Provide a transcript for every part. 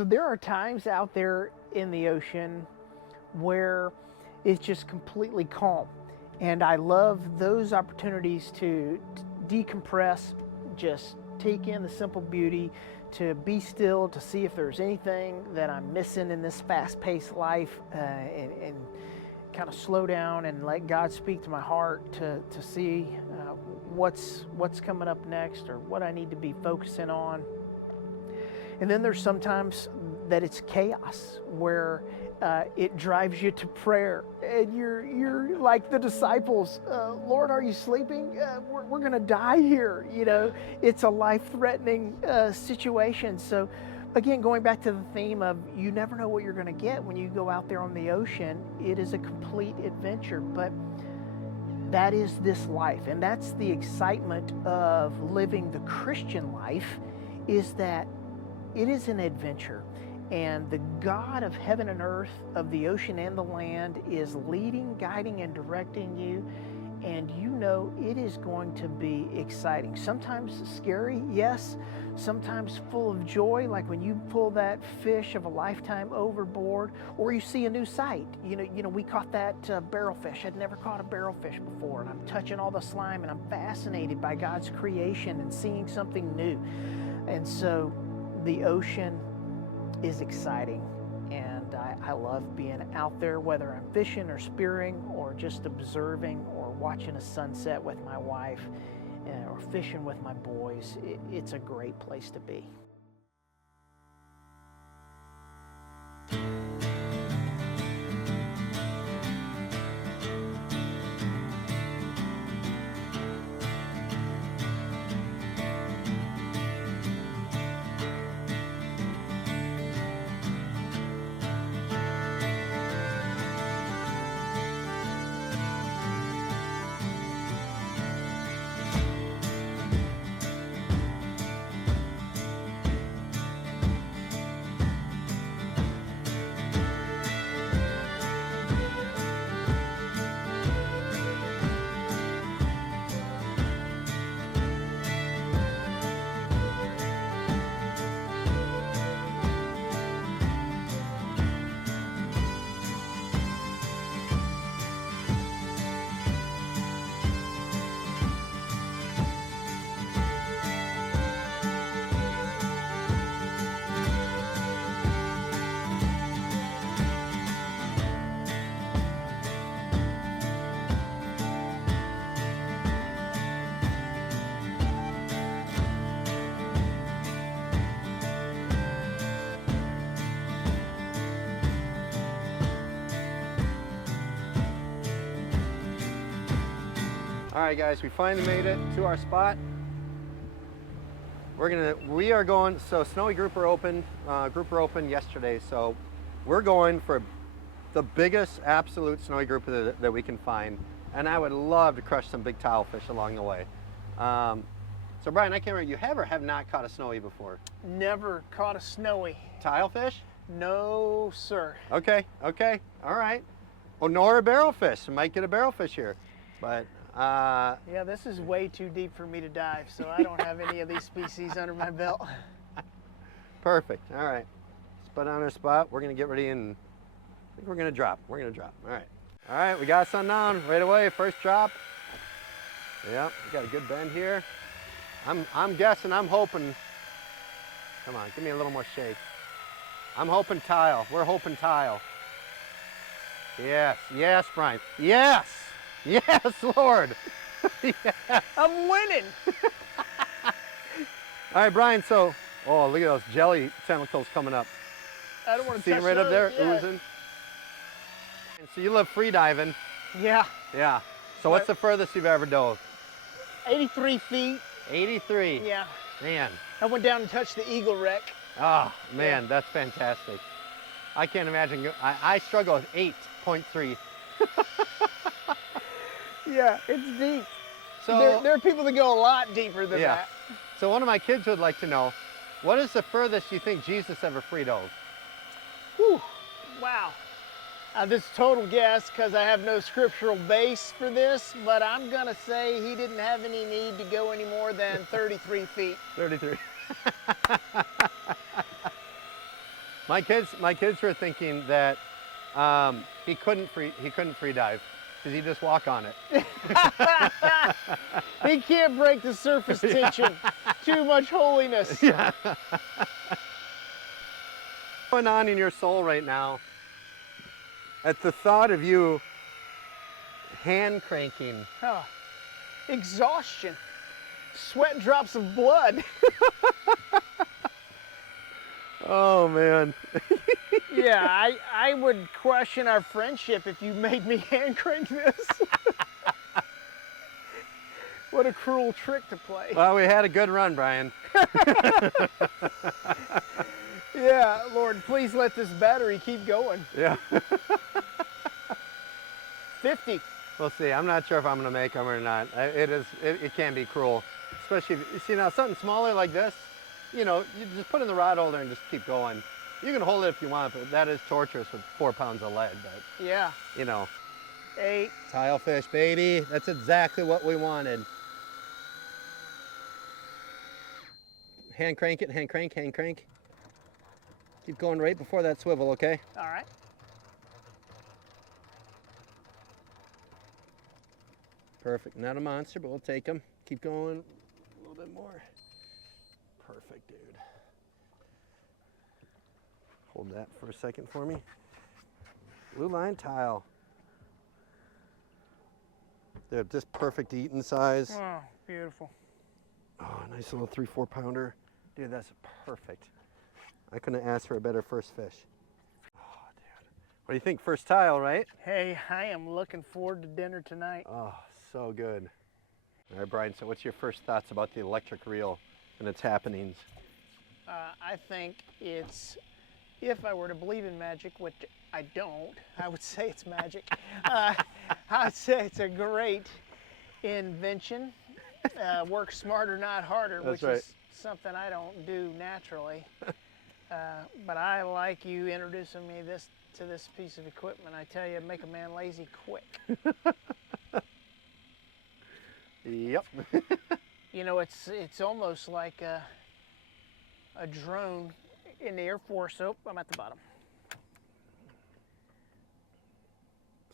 So there are times out there in the ocean where it's just completely calm. And I love those opportunities to decompress, just take in the simple beauty, to be still, to see if there's anything that I'm missing in this fast-paced life, and kind of slow down and let God speak to my heart to see what's coming up next or what I need to be focusing on. And then there's sometimes that it's chaos where it drives you to prayer, and you're like the disciples. Lord, are you sleeping? We're going to die here. You know, it's a life-threatening situation. So, again, going back to the theme of you never know what you're going to get when you go out there on the ocean. It is a complete adventure, but that is this life, and that's the excitement of living the Christian life. Is that it is an adventure. And the God of heaven and earth, of the ocean and the land, is leading, guiding, and directing you. And you know it is going to be exciting. Sometimes scary, yes. Sometimes full of joy, like when you pull that fish of a lifetime overboard, or you see a new sight. You know, we caught that barrelfish. I'd never caught a barrelfish before, and I'm touching all the slime, and I'm fascinated by God's creation and seeing something new. And so the ocean is exciting, and I love being out there, whether I'm fishing or spearing or just observing or watching a sunset with my wife or fishing with my boys. It's a great place to be. All right, guys, we finally made it to our spot. We are going, so Snowy Grouper opened yesterday, so we're going for the biggest absolute snowy grouper that we can find, and I would love to crush some big tilefish along the way. So Brian, I can't remember, you have or have not caught a snowy before? Never caught a snowy. Tilefish? No, sir. Okay, all right. Well, nor a barrelfish. We might get a barrelfish here, but yeah, this is way too deep for me to dive, so I don't have any of these species under my belt. Perfect. All right. Let's put on our spot. We're going to get ready, and I think we're going to drop. All right. All right, we got sun down right away. First drop. Yep, we got a good bend here. I'm guessing, I'm hoping. Come on, give me a little more shake. I'm hoping tile. We're hoping tile. Yes, Brian. Yes, Lord. Yes. I'm winning. All right, Brian, so, oh, look at those jelly tentacles coming up. I don't want to see touch them right up there, yeah. oozing? And so you love free diving. Yeah. Yeah. So what's the furthest you've ever dove? 83 feet. 83? Yeah. Man. I went down and touched the eagle wreck. Oh, man, that's fantastic. I can't imagine. I struggle with 8.3. Yeah, it's deep. So there are people that go a lot deeper than that. So one of my kids would like to know, what is the furthest you think Jesus ever free dove? Whew. Wow. This is total guess because I have no scriptural base for this, but I'm going to say he didn't have any need to go any more than 33 feet. 33. My kids were thinking that he couldn't free dive because he just walk on it. He can't break the surface tension. Too much holiness. Yeah. What's going on in your soul right now at the thought of you hand cranking? Oh, exhaustion. Sweat drops of blood. Oh man. Yeah, I would question our friendship if you made me hand crank this. What a cruel trick to play. Well, we had a good run, Brian. Yeah, Lord, please let this battery keep going. Yeah. 50. We'll see. I'm not sure if I'm going to make them or not. It can be cruel, especially if you see now something smaller like this. You know, you just put in the rod holder and just keep going. You can hold it if you want, but that is torturous with 4 pounds of lead. But Yeah. you know, 8. tile fish, baby. That's exactly what we wanted. Hand crank it, hand crank, hand crank. Keep going right before that swivel, okay? All right. Perfect. Not a monster, but we'll take him. Keep going a little bit more. Perfect, dude. Hold that for a second for me. Blue line tile. They're just perfect eating size. Oh, beautiful. Oh, nice little 3-4 pounder. Dude, that's perfect. I couldn't ask for a better first fish. Oh, dude. What do you think? First tile, right? Hey, I am looking forward to dinner tonight. Oh, so good. All right, Brian, so what's your first thoughts about the electric reel and its happenings? I think it's, if I were to believe in magic, which I don't, I would say it's magic. I would say it's a great invention. Work smarter, not harder, That's which right. is something I don't do naturally. But I like you introducing me to this piece of equipment. I tell you, make a man lazy quick. Yep. You know, it's almost like a drone in the Air Force. Oh, I'm at the bottom.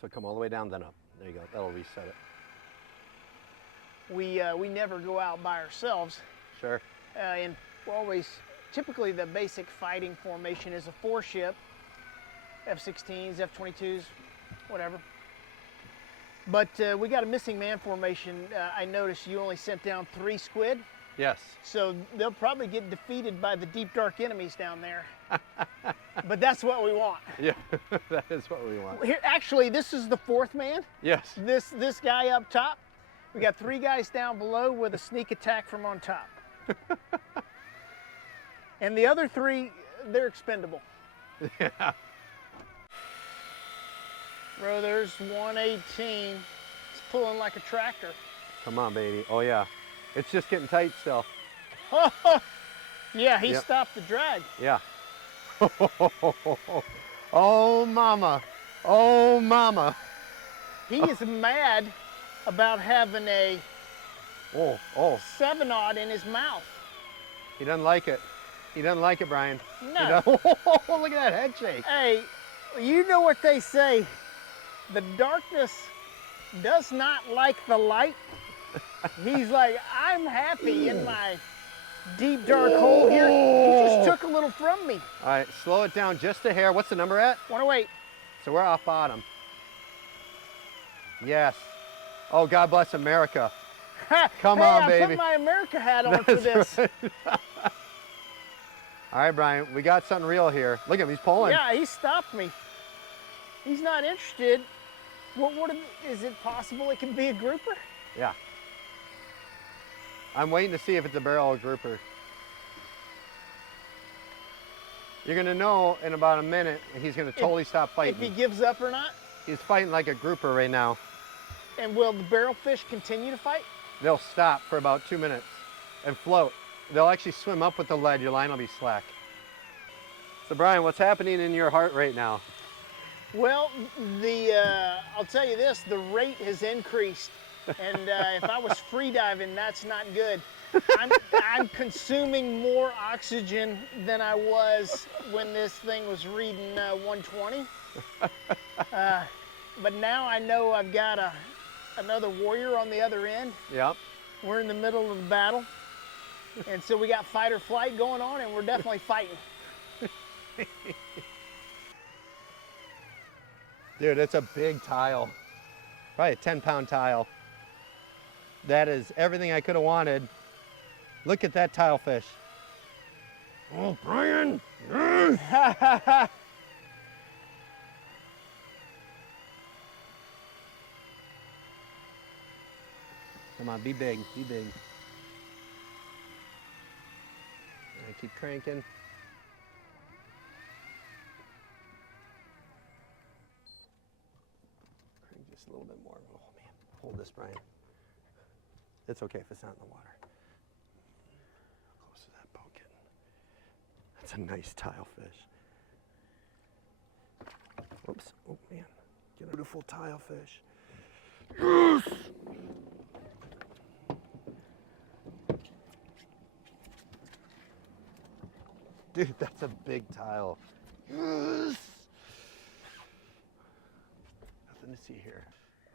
So come all the way down, then up. There you go. That'll reset it. We never go out by ourselves. Sure. And always, typically the basic fighting formation is a 4-ship, F-16s, F-22s, whatever. But we got a missing man formation. I noticed you only sent down 3 squid. Yes. So they'll probably get defeated by the deep dark enemies down there. But that's what we want. Yeah, that is what we want. Here, actually, this is the 4th man. Yes. This guy up top. We got 3 guys down below with a sneak attack from on top. And the other 3, they're expendable. Yeah. Bro, there's 118. It's pulling like a tractor. Come on, baby. Oh, yeah. It's just getting tight still. Yeah, he Yep. stopped the drag. Yeah. Oh, mama. Oh, mama. He is mad about having a Oh. 7-aught in his mouth. He doesn't like it. He doesn't like it, Brian. He No. doesn't- Look at that head shake. Hey, you know what they say? The darkness does not like the light. He's like, I'm happy in my deep dark hole here. He just took a little from me. All right, slow it down just a hair. What's the number at? 108. So we're off bottom. Yes. Oh, God bless America. Come on, I baby. put my America hat on for this. Right. All right, Brian, we got something real here. Look at him, he's pulling. Yeah, he stopped me. He's not interested. Is it possible it can be a grouper? Yeah. I'm waiting to see if it's a barrel or grouper. You're gonna know in about a minute, and he's gonna totally stop If fighting. he gives up or not? He's fighting like a grouper right now. And will the barrel fish continue to fight? They'll stop for about 2 minutes and float. They'll actually swim up with the lead. Your line will be slack. So Brian, what's happening in your heart right now? Well, I'll tell you this, the rate has increased. And if I was free diving, that's not good. I'm consuming more oxygen than I was when this thing was reading 120. But now I know I've got another warrior on the other end. Yep. We're in the middle of the battle. And so we got fight or flight going on, and we're definitely fighting. Dude, it's a big tile. Probably a 10-pound tile. That is everything I could have wanted. Look at that tile fish. Oh, Brian! Come on, be big, be big. All right, keep cranking. Crank just a little bit more. Oh man, hold this, Brian. It's okay if it's not in the water. How close is that boat getting? That's a nice tile fish. Oops, oh man, get a beautiful tile fish. Yes! Dude, that's a big tile. Yes! Nothing to see here.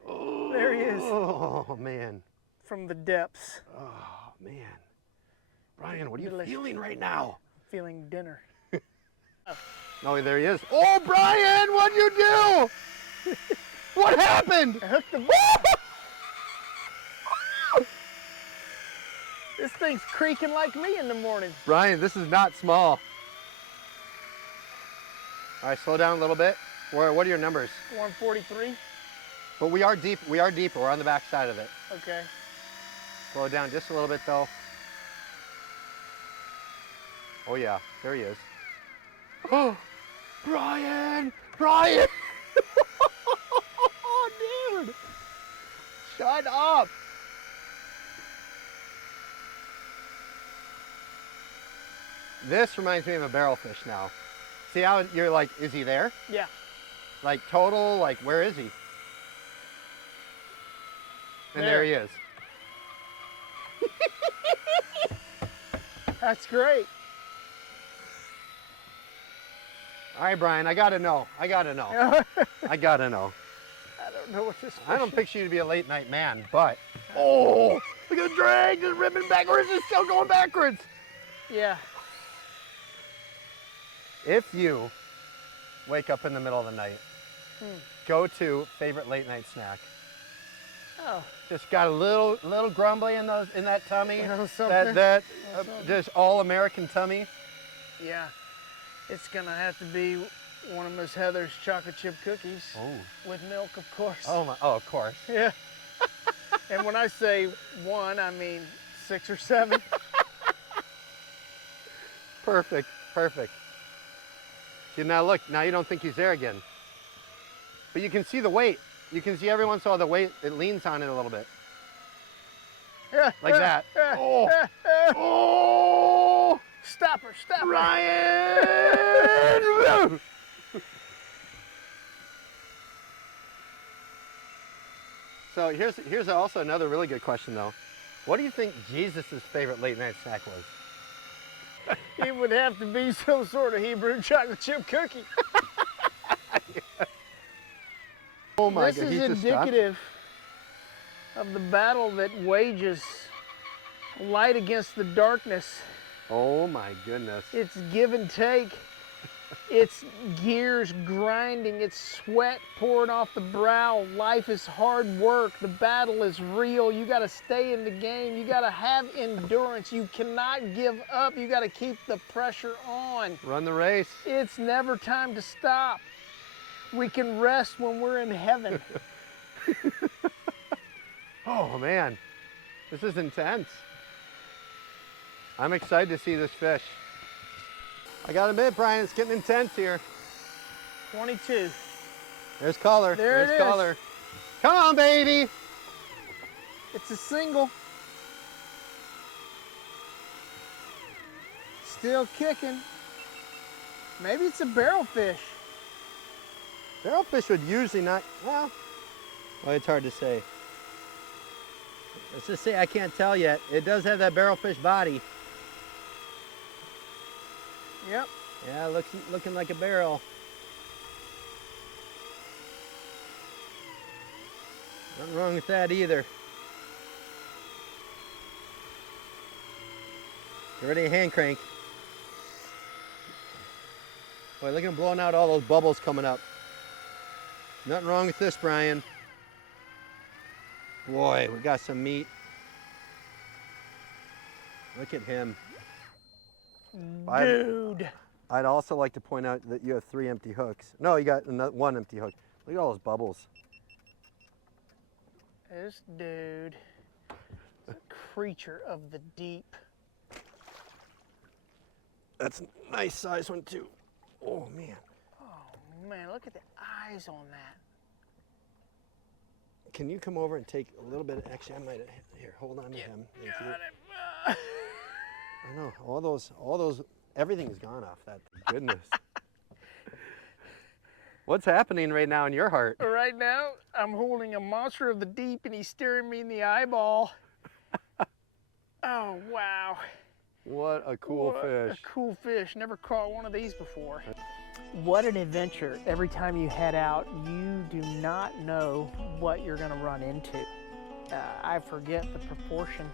Oh, There he is. Oh, man. From the depths. Oh, man. Brian, what are you Delicious. feeling right now? Feeling dinner. Oh, there he is. Oh, Brian, what'd you do? What happened? I hooked the This thing's creaking like me in the morning. Brian, this is not small. All right, slow down a little bit. What are your numbers? 143. But we are deep. We are deeper. We're on the back side of it. Okay. Slow down just a little bit, though. Oh yeah, there he is. Oh, Brian! Brian! Oh, dude! Shut up! This reminds me of a barrelfish now. See how you're like, is he there? Yeah. Like total, like where is he? And there he is. That's great. All right, Brian, I gotta know. I gotta know. I gotta know. I don't know what this fish I don't picture you to be a late night man, but oh, look at the drag, just ripping backwards, it's still going backwards. Yeah. If you wake up in the middle of the night, go to favorite late night snack. Oh. Just got a little grumbly in that tummy. Something. Just all American tummy. Yeah. It's gonna have to be one of Miss Heather's chocolate chip cookies. Oh. With milk, of course. Oh my! Oh, of course. Yeah. And when I say one, I mean 6 or 7. Perfect. Perfect. See, now look. Now you don't think he's there again. But you can see the weight. You can see every once in a while the weight. It leans on it a little bit. Like that. Oh. Oh. Stop her! Stop her! Ryan! So here's also another really good question though. What do you think Jesus' favorite late night snack was? It would have to be some sort of Hebrew chocolate chip cookie. Oh my This God! is indicative of the battle that wages light against the darkness. Oh my goodness! It's give and take. It's gears grinding. It's sweat pouring off the brow. Life is hard work. The battle is real. You got to stay in the game. You got to have endurance. You cannot give up. You got to keep the pressure on. Run the race. It's never time to stop. We can rest when we're in heaven. Oh man, this is intense. I'm excited to see this fish. I gotta admit, Brian, it's getting intense here. 22. There's color. There it There's is. color. Come on, baby. It's a single. Still kicking. Maybe it's a barrelfish. Barrelfish would usually not, well, it's hard to say. Let's just say I can't tell yet. It does have that barrelfish body. Yep. Yeah, looking like a barrel. Nothing wrong with that either. Get ready to hand crank. Boy, look at him blowing out all those bubbles coming up. Nothing wrong with this, Brian. Boy, we got some meat. Look at him. Dude. I'd also like to point out that you have 3 empty hooks. No, you got one empty hook. Look at all those bubbles. This dude is a creature of the deep. That's a nice size one too. Oh man. Oh man, look at the eyes on that. Can you come over and take a little bit? Actually, I might. Here, hold on to him. Thank you. I know all those. Everything's gone off that. Goodness. What's happening right now in your heart? Right now, I'm holding a monster of the deep, and he's staring me in the eyeball. Oh wow. What a cool fish. A cool fish. Never caught one of these before. What an adventure. Every time you head out, you do not know what you're going to run into. I forget the proportion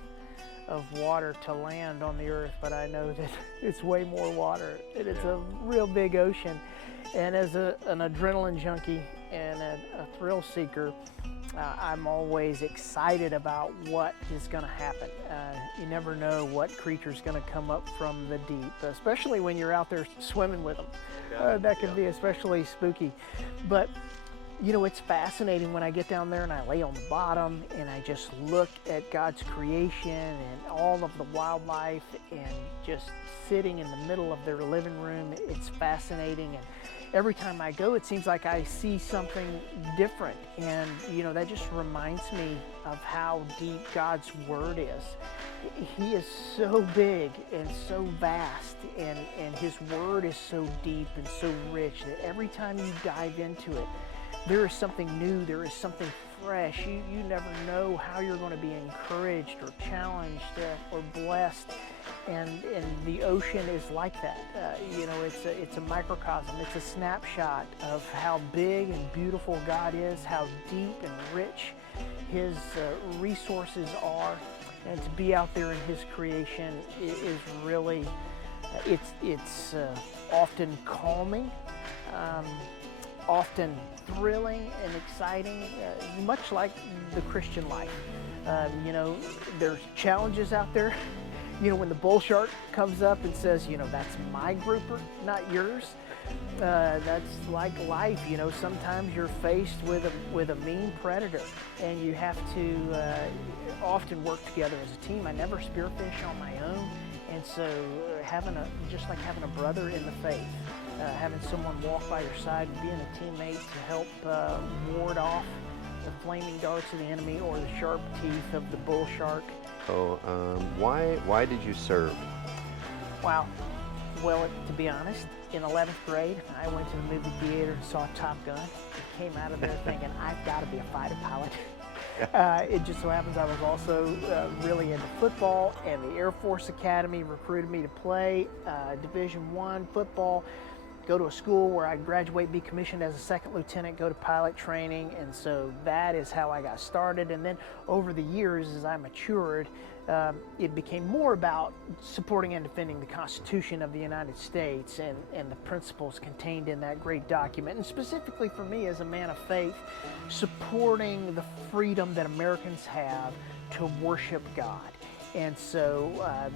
of water to land on the earth, but I know that it's way more water. It's a real big ocean. And as an adrenaline junkie and a thrill seeker, I'm always excited about what is going to happen. You never know what creature's going to come up from the deep, especially when you're out there swimming with them. That can be especially spooky. But you know, it's fascinating when I get down there and I lay on the bottom and I just look at God's creation and all of the wildlife and just sitting in the middle of their living room. It's fascinating, and every time I go, it seems like I see something different. And you know, that just reminds me of how deep God's Word is. He is so big and so vast, and His Word is so deep and so rich that every time you dive into it, there is something new, there is something fresh. You never know how you're going to be encouraged or challenged or blessed. And the ocean is like that. You know, it's a microcosm. It's a snapshot of how big and beautiful God is, how deep and rich His resources are. And to be out there in His creation is really, it's often calming, often thrilling and exciting, much like the Christian life. You know, there's challenges out there. You know, when the bull shark comes up and says, you know, that's my grouper, not yours. That's like life. You know, sometimes you're faced with a mean predator, and you have to often work together as a team. I never spearfish on my own, and so just like having a brother in the faith. Having someone walk by your side and being a teammate to help ward off the flaming darts of the enemy or the sharp teeth of the bull shark. So why did you serve? Wow. Well, to be honest, in 11th grade, I went to the movie theater and saw Top Gun. I came out of there thinking, I've got to be a fighter pilot. It just so happens I was also really into football, and the Air Force Academy recruited me to play Division I football. Go to a school where I graduate, be commissioned as a second lieutenant, go to pilot training, and so that is how I got started. And then over the years, as I matured, it became more about supporting and defending the Constitution of the United States and the principles contained in that great document. And specifically for me as a man of faith, supporting the freedom that Americans have to worship God. And so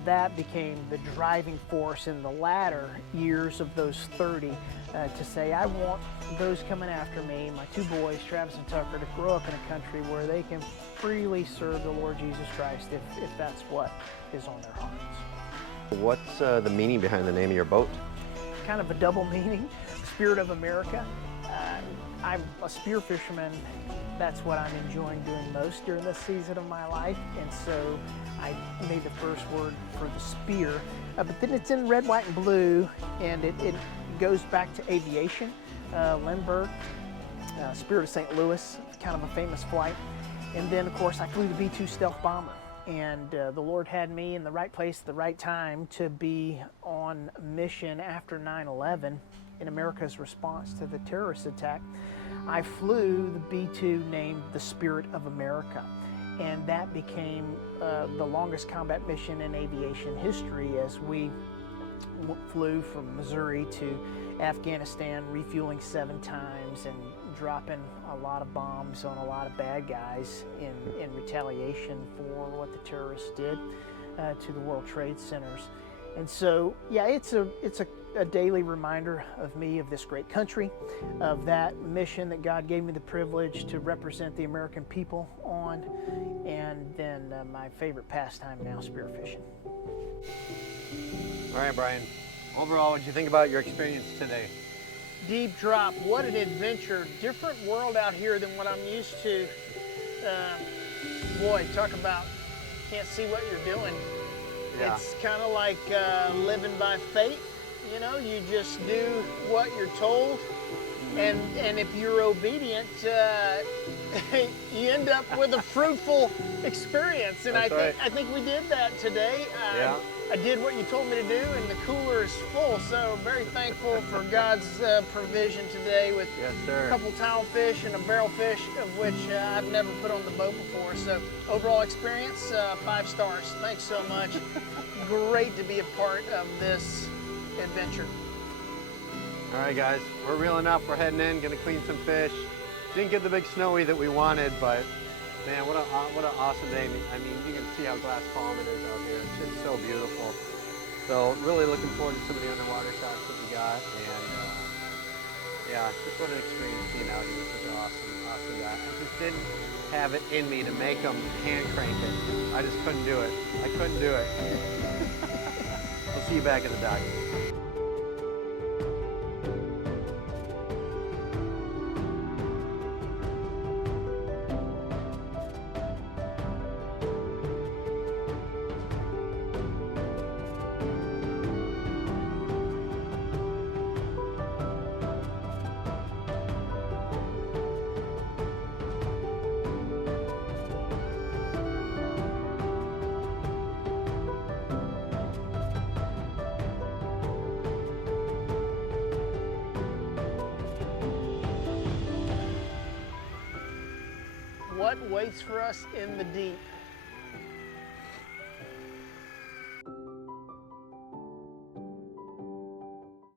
that became the driving force in the latter years of those 30 to say, I want those coming after me, my two boys, Travis and Tucker, to grow up in a country where they can freely serve the Lord Jesus Christ if that's what is on their hearts. What's the meaning behind the name of your boat? Kind of a double meaning, Spirit of America. I'm a spear fisherman. That's what I'm enjoying doing most during this season of my life, and so I made the first word for the spear. But then it's in red, white, and blue, and it goes back to aviation. Lindbergh, Spirit of St. Louis, kind of a famous flight. And then, of course, I flew the B-2 stealth bomber. And the Lord had me in the right place at the right time to be on a mission after 9/11 in America's response to the terrorist attack. I flew the B-2 named the Spirit of America. And that became the longest combat mission in aviation history as we flew from Missouri to Afghanistan, refueling 7 times and dropping a lot of bombs on a lot of bad guys in retaliation for what the terrorists did to the World Trade Centers. And so, yeah, it's a daily reminder of me, of this great country, of that mission that God gave me the privilege to represent the American people on, and then my favorite pastime now, spearfishing. All right, Brian. Overall, what did you think about your experience today? Deep drop, what an adventure. Different world out here than what I'm used to. Boy, talk about can't see what you're doing. Yeah. It's kind of like living by faith. You know, you just do what you're told, and if you're obedient, you end up with a fruitful experience. And That's right. I think we did that today. Yeah. I did what you told me to do, and the cooler is full. So very thankful for God's provision today with Yes, sir. a couple towel fish and a barrel fish, of which I've never put on the boat before. So overall experience, 5 stars. Thanks so much. Great to be a part of this adventure. All right, guys, we're reeling up. We're heading in, gonna clean some fish. Didn't get the big snowy that we wanted, but man, what an awesome day. I mean, you can see how glass calm it is out here. It's just so beautiful. So really looking forward to some of the underwater shots that we got, and yeah, just what an experience being out here with such an awesome guy. I just didn't have it in me to make them hand crank it. I just couldn't do it. I couldn't do it. We'll see you back in the dock. What waits for us in the deep?